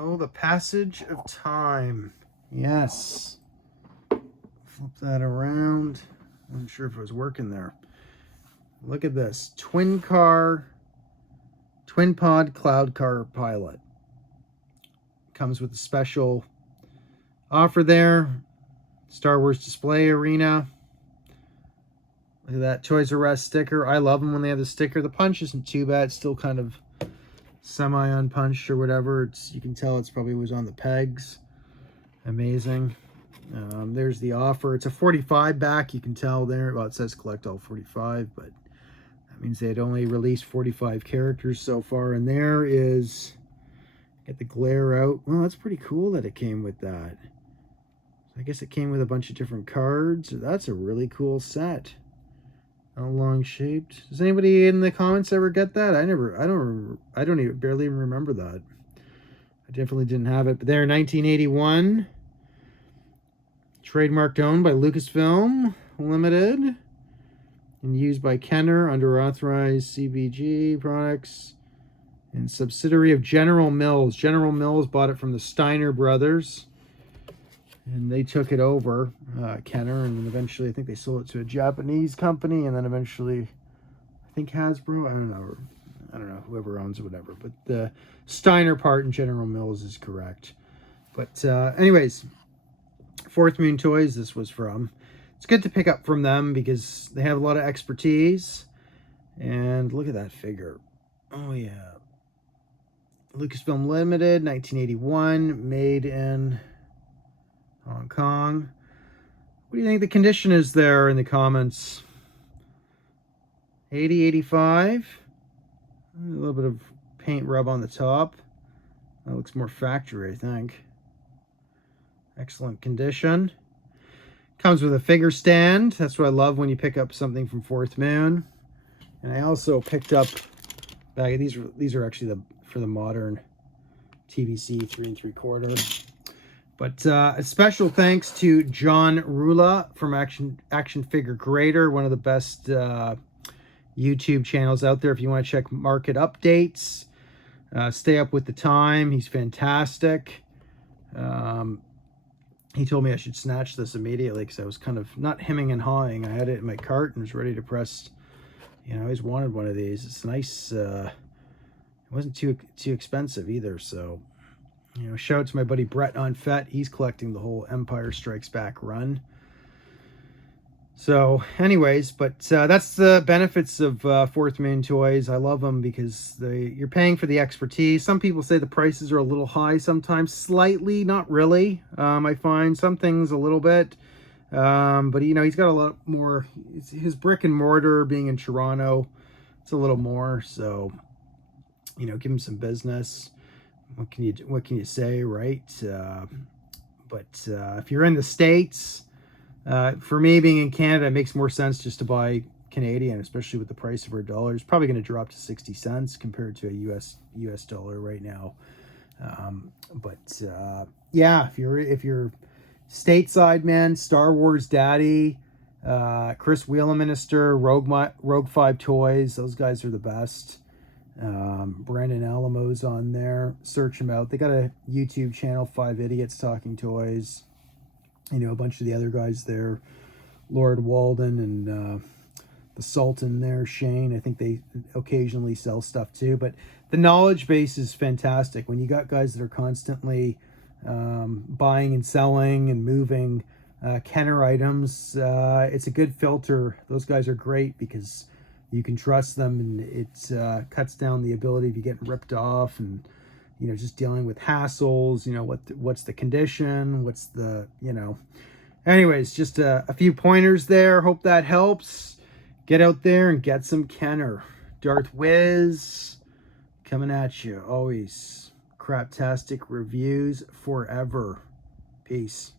Oh, the passage of time. Yes. Flip that around. I'm not sure if it was working there. Look at this. Twin pod cloud car pilot. Comes with a special offer there. Star Wars display arena. Look at that Toys R Us sticker. I love them when they have the sticker. The punch isn't too bad. It's still kind of semi-unpunched or whatever. You can tell it's probably was on the pegs. Amazing. There's the offer. It's a 45 back. You can tell there. Well, it says collect all 45, but that means they had only released 45 characters so far. And there is, get the glare out. Well, that's pretty cool that it came with that. I guess it came with a bunch of different cards. That's a really cool set. Long shaped. Does anybody in the comments ever get that? I don't even barely even remember that. I definitely didn't have it. But there, 1981. Trademarked owned by Lucasfilm Limited. And used by Kenner under authorized CBG products. And subsidiary of General Mills. General Mills bought it from the Steiner brothers. And they took it over, Kenner, and then eventually I think they sold it to a Japanese company, and then eventually I think Hasbro, I don't know, whoever owns it, whatever. But the Steiner part in General Mills is correct. But anyways, 4th Moon Toys this was from. It's good to pick up from them because they have a lot of expertise. And look at that figure. Oh yeah. Lucasfilm Limited, 1981, made in Hong Kong. What do you think the condition is there in the comments? 80, 85. A little bit of paint rub on the top. That looks more factory, I think. Excellent condition. Comes with a figure stand. That's what I love when you pick up something from 4th Moon. And I also picked up bag. These are actually for the modern TVC 3 3/4. But a special thanks to John Rula from Action Figure Grader, one of the best YouTube channels out there if you want to check market updates. Stay up with the time. He's fantastic. He told me I should snatch this immediately because I was kind of not hemming and hawing. I had it in my cart and was ready to press. You know, I always wanted one of these. It's nice. It wasn't too expensive either, so... You know, shout out to my buddy Brett on FET. He's collecting the whole Empire Strikes Back run. So, anyways, but that's the benefits of 4th Moon Toys. I love them because you're paying for the expertise. Some people say the prices are a little high sometimes. Slightly, not really. I find some things a little bit. But, you know, he's got a lot more. His brick and mortar being in Toronto, it's a little more. So, you know, give him some business. What can you say, right? But if you're in the States, for me being in Canada, it makes more sense just to buy Canadian, especially with the price of our dollar. It's probably going to drop to 60 cents compared to a US dollar right now. Yeah, if you're stateside, man, Star Wars Daddy, Chris Wheelaminister, Rogue 5 Toys, those guys are the best. Brandon Alamo's on there. Search them out. They got a YouTube channel, 5 Idiots Talking Toys. You know, a bunch of the other guys there. Lord Walden and the Sultan there, Shane. I think they occasionally sell stuff too. But the knowledge base is fantastic. When you got guys that are constantly buying and selling and moving Kenner items, it's a good filter. Those guys are great because you can trust them, and it cuts down the ability of you getting ripped off, and you know, just dealing with hassles. You know, what's the condition, what's the, you know. Anyways, just a few pointers there. Hope that helps. Get out there and get some Kenner. Darth Wiz coming at you. Always craptastic reviews forever. Peace.